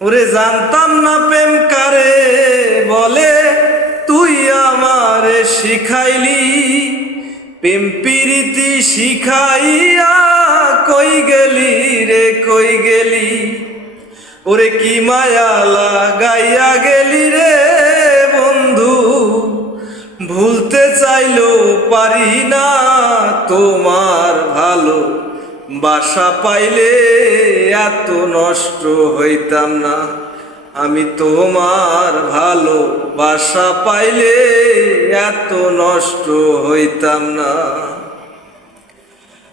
ওরে জানতাম না প্রেম কারে, বলে তুই আমারে শিখাইলি। প্রেম প্রীতি শিখাইয়া কই গেলি রে, কই গেলি? ওরে কি মায়া লাগাইয়া গেলি রে, বন্ধু? ভুলতে চাইলেও পারি না তোমার ভালো বাসা পাইলে। এত নষ্ট হইতাম না। আমি তোমার ভালো বাসা পাইলে এত নষ্ট হইতাম না।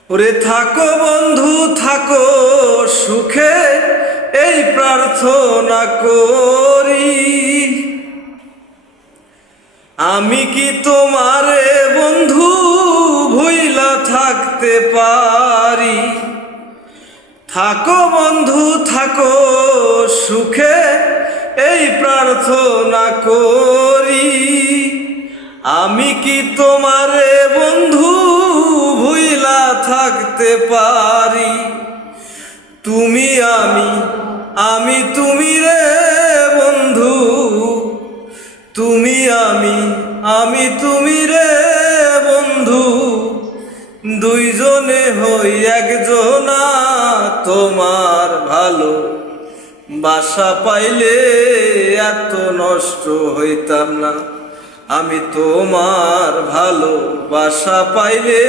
ওরে থাকো বন্ধু, থাকো সুখে, এই প্রার্থনা করি। আমি কি তোমারে বন্ধু ভুইলা থাকতে পারি? থাকো বন্ধু, থাকো সুখে, এই প্রার্থনা করি। আমি কি তোমারে বন্ধু ভুইলা থাকতে পারি? তুমি আমি আমি তুমি রে বন্ধু। তুমি আমি আমি তুমি রে বন্ধু। দুইজনে হই একজনা। তোমার ভালো। বাসা পাইলে এত নষ্ট হইতাম না। আমি তোমার ভালো। বাসা পাইলে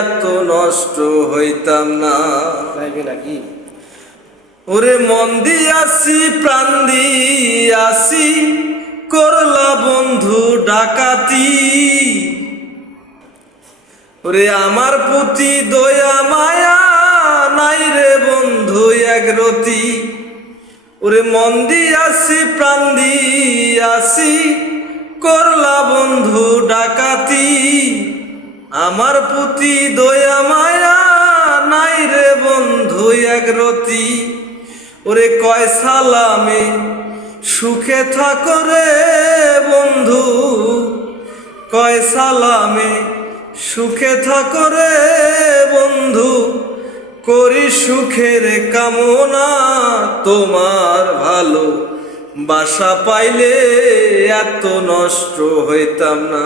এত নষ্ট হইতাম না। নাকি? ওরে মন দিয়াছি প্রাণ দিয়াছি করলা বন্ধু ডাকাতি। ওরে আমার প্রতি দয়া মায়া নাই রে বন্ধু একরতি ওরে মন দিয়াছি, প্রাণ দিয়াছি, করলা বন্ধু ডাকাতি। আমার প্রতি দয়া মায়া নাই রে বন্ধু একরতি ওরে কয় সালামে, সুখে থাকো রে বন্ধু। কয় সালামে, সুখে থাকো রে বন্ধু। করি সুখের কামনা তোমার ভালো। বাসা পাইলে এত নষ্ট হইতাম না।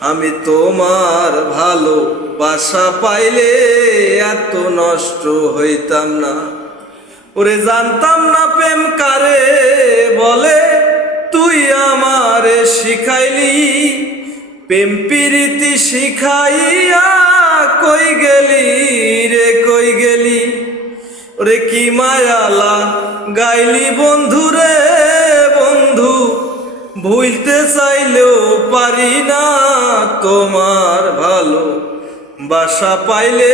আমি তোমার ভালো। বাসা পাইলে এত নষ্ট হইতাম না। ওরে জানতাম না প্রেম কারে বলে, তুই আমারে শিখাইলি। প্রেম প্রীতি শিখাইয়া কই গেলি রে কই গেলি? ওরে কি মায়ালা গাইলি বন্ধু রে বন্ধু, ভুলতে চাইলেও পারি না তোমার ভালো। বাসা পাইলে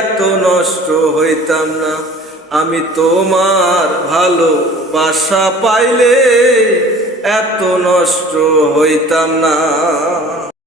এত নষ্ট হইতাম না, আমি তোমার ভালো। বাসা পাইলে এত নষ্ট হইতাম না।